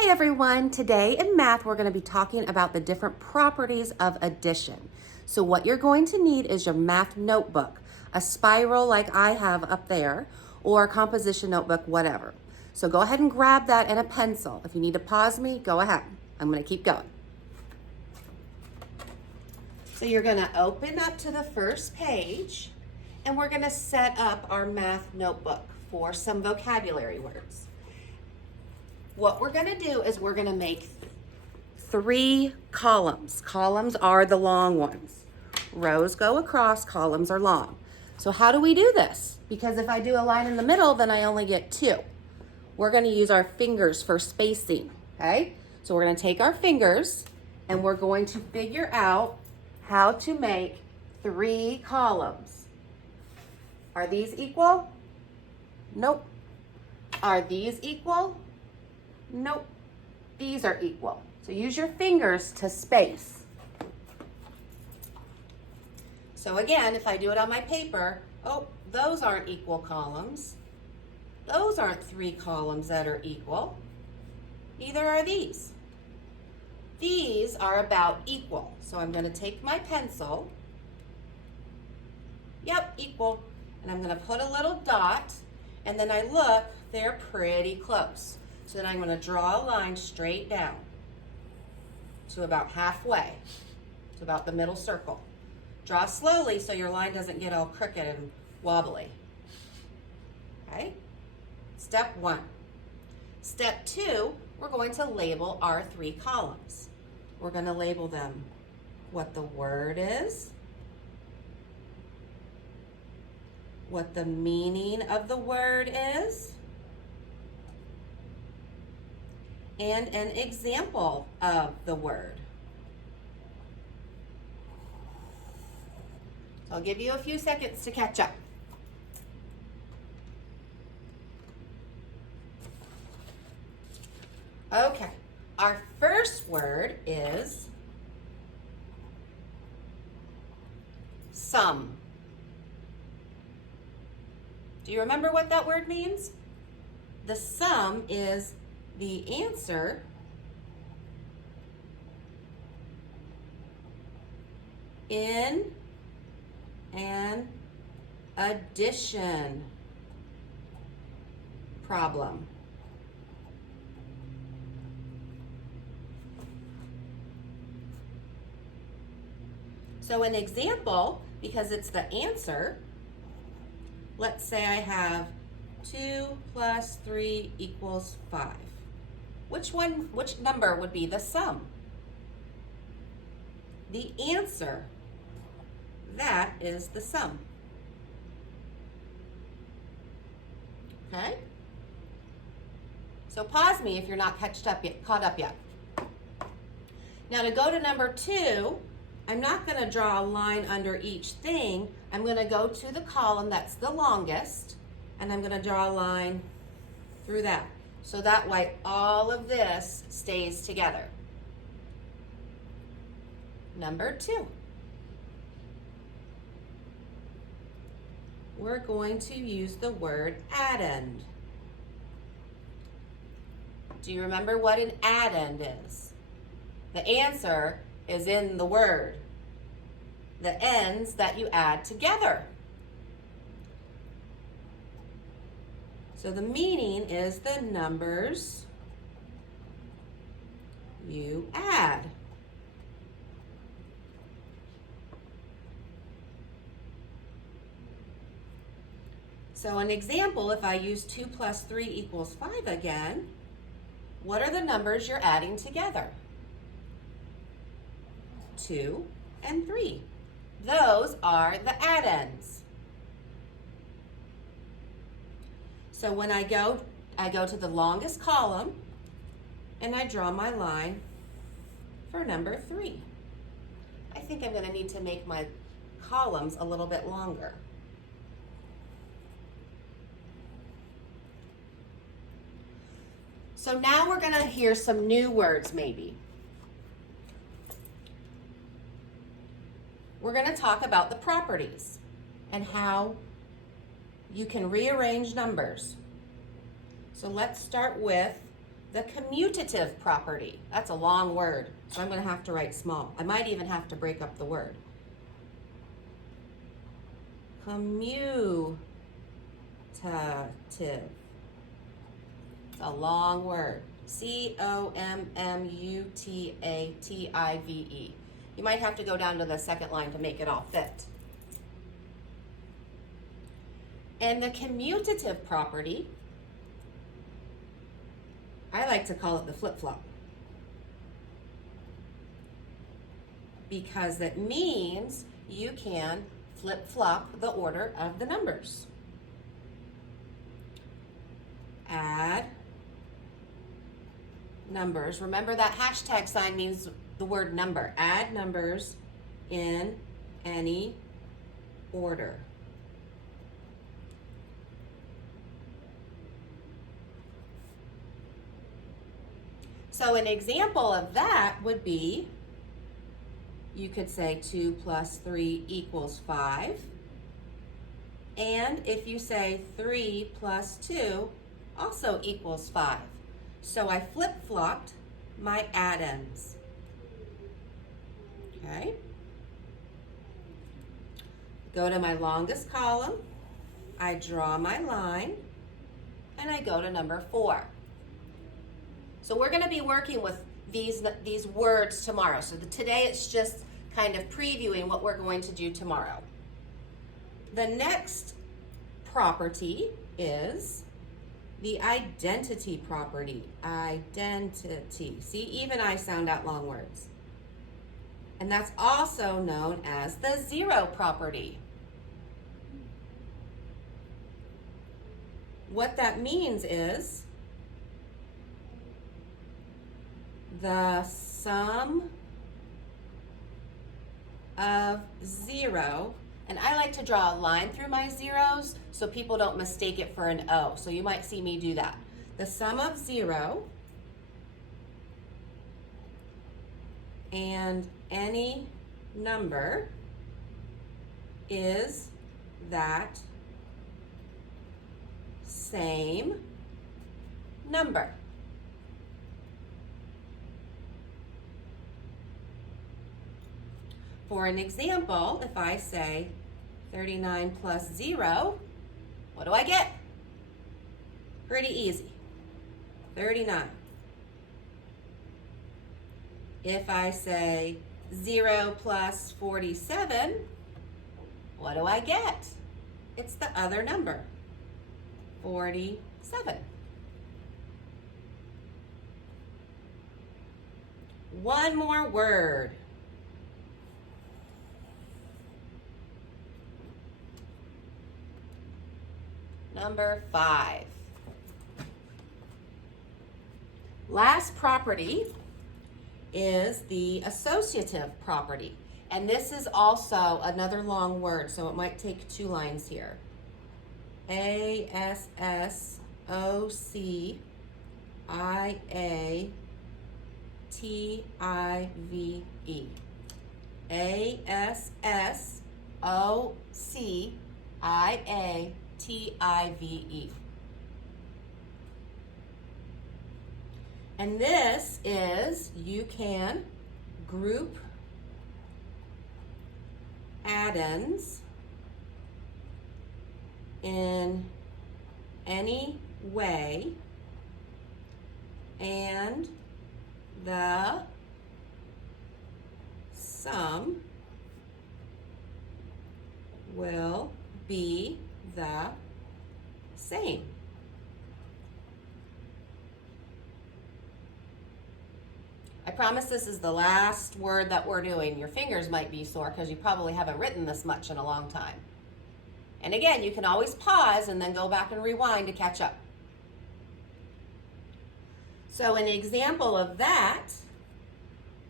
Hi everyone, today in math we're going to be talking about the different properties of addition. So what you're going to need is your math notebook, a spiral like I have up there, or a composition notebook, whatever. So go ahead and grab that and a pencil. If you need to pause me, go ahead. I'm going to keep going. So you're going to open up to the first page and we're going to set up our math notebook for some vocabulary words. What we're gonna do is we're gonna make 3 columns. Columns are the long ones. Rows go across, columns are long. So how do we do this? Because if I do a line in the middle, then I only get 2. We're gonna use our fingers for spacing, okay? So we're gonna take our fingers and we're going to figure out how to make 3 columns. Are these equal? Nope. Are these equal? Nope, these are equal. So use your fingers to space. So again, if I do it on my paper, oh, those aren't equal columns. Those aren't 3 columns that are equal. Neither are these. These are about equal. So I'm going to take my pencil. Yep, equal. And I'm going to put a little dot, and then I look, they're pretty close. So then I'm going to draw a line straight down to about halfway, to about the middle circle. Draw slowly so your line doesn't get all crooked and wobbly. Okay? Step 1. Step 2, we're going to label our 3 columns. We're going to label them what the word is, what the meaning of the word is, and an example of the word. So I'll give you a few seconds to catch up. Okay, our first word is sum. Do you remember what that word means? The sum is the answer in an addition problem. So an example, because it's the answer, let's say I have 2 plus 3 equals 5. Which number would be the sum? The answer. That is the sum. Okay? So pause me if you're not caught up yet. Now to go to number 2, I'm not going to draw a line under each thing. I'm going to go to the column that's the longest, and I'm going to draw a line through that. So that way all of this stays together. Number 2. We're going to use the word addend. Do you remember what an addend is? The answer is in the word. The ends that you add together. So the meaning is the numbers you add. So an example, if I use 2 plus 3 equals 5 again, what are the numbers you're adding together? 2 and 3. Those are the addends. So when I go to the longest column and I draw my line for number 3. I think I'm going to need to make my columns a little bit longer. So now we're going to hear some new words maybe. We're going to talk about the properties and how you can rearrange numbers. So let's start with the commutative property. That's a long word, so I'm going to have to write small. I might even have to break up the word. Commutative. It's a long word. C-O-M-M-U-T-A-T-I-V-E. You might have to go down to the second line to make it all fit. And the commutative property, I like to call it the flip-flop, because that means you can flip-flop the order of the numbers. Add numbers. Remember that hashtag sign means the word number. Add numbers in any order. So an example of that would be, you could say 2 plus 3 equals 5. And if you say 3 plus 2 also equals 5. So I flip-flopped my addends. Okay. Go to my longest column, I draw my line, and I go to number 4. So we're going to be working with these words tomorrow. So today it's just kind of previewing what we're going to do tomorrow. The next property is the identity property. Identity. See, even I sound out long words. And that's also known as the zero property. What that means is the sum of 0, and I like to draw a line through my zeros so people don't mistake it for an O. So you might see me do that. The sum of 0 and any number is that same number. For an example, if I say 39 plus 0, what do I get? Pretty easy. 39. If I say 0 plus 47, what do I get? It's the other number, 47. One more word. Number 5. Last property is the associative property. And this is also another long word, so it might take 2 lines here. A-S-S-O-C-I-A-T-I-V-E. A-S-S-O-C-I-A-T-I-V-E. And this is, you can group addends in any way, and the sum will be the same. I promise this is the last word that we're doing. Your fingers might be sore because you probably haven't written this much in a long time. And again, you can always pause and then go back and rewind to catch up. So an example of that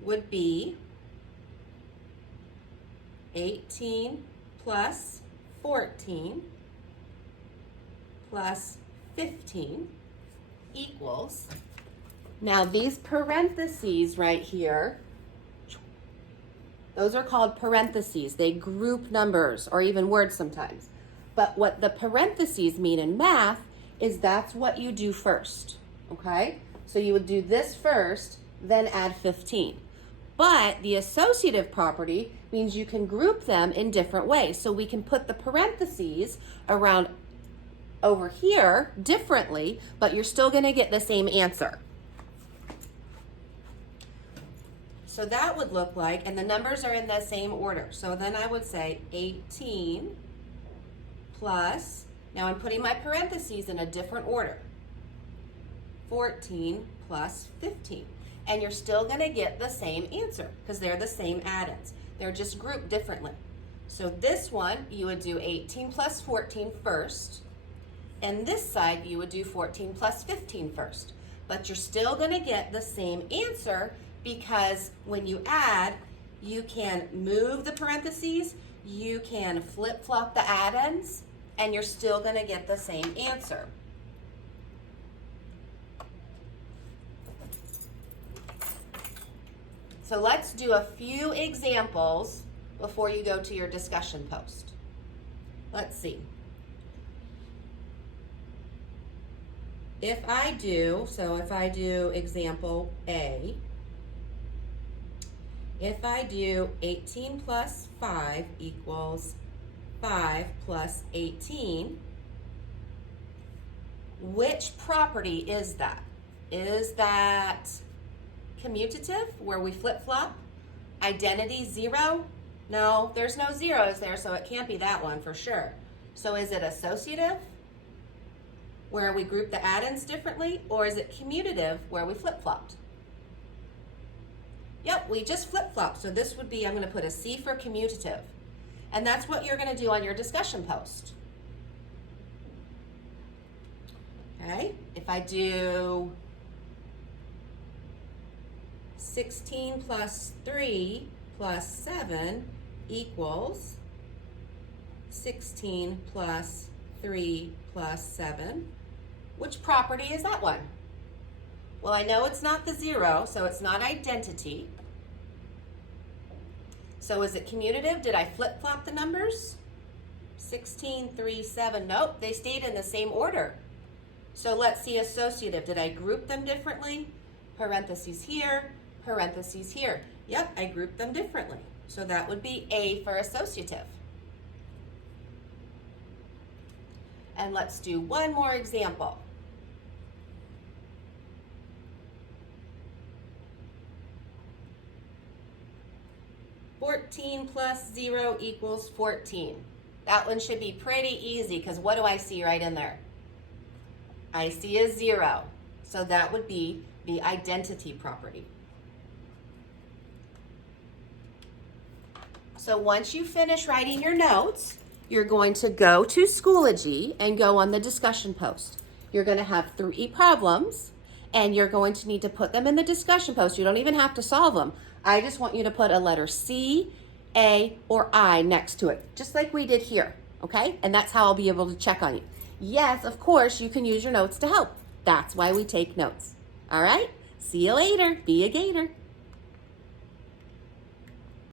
would be 18 plus 14 plus 15 equals, now these parentheses right here, those are called parentheses. They group numbers or even words sometimes. But what the parentheses mean in math is that's what you do first, okay? So you would do this first, then add 15. But the associative property means you can group them in different ways. So we can put the parentheses around over here differently, but you're still going to get the same answer. So that would look like, and the numbers are in the same order. So then I would say 18 plus, now I'm putting my parentheses in a different order, 14 plus 15. And you're still going to get the same answer because they're the same add-ins. They're just grouped differently. So this one, you would do 18 plus 14 first. And this side, you would do 14 plus 15 first. But you're still going to get the same answer because when you add, you can move the parentheses, you can flip-flop the add-ins, and you're still going to get the same answer. So let's do a few examples before you go to your discussion post. Let's see. If I do example A, if I do 18 plus 5 equals 5 plus 18, which property is that? Is that commutative, where we flip-flop? Identity 0? No, there's no zeros there, so it can't be that one for sure. So is it associative, where we group the add-ins differently, or is it commutative, where we flip-flopped? Yep, we just flip-flopped, so this would be, I'm going to put a C for commutative. And that's what you're going to do on your discussion post. Okay, if I do 16 plus 3 plus 7 equals 16 plus 3 plus 7. Which property is that one? Well, I know it's not the 0, so it's not identity. So is it commutative? Did I flip-flop the numbers? 16, 3, 7. Nope, they stayed in the same order. So let's see associative. Did I group them differently? Parentheses here, parentheses here. Yep, I grouped them differently. So that would be A for associative. And let's do one more example. (14 plus 0 equals 14. That one should be pretty easy because what do I see right in there? I see a 0. So that would be the identity property. So once you finish writing your notes, you're going to go to Schoology and go on the discussion post. You're going to have 3 problems, and you're going to need to put them in the discussion post. You don't even have to solve them. I just want you to put a letter C, A, or I next to it, just like we did here, okay? And that's how I'll be able to check on you. Yes, of course, you can use your notes to help. That's why we take notes. All right? See you later. Be a gator.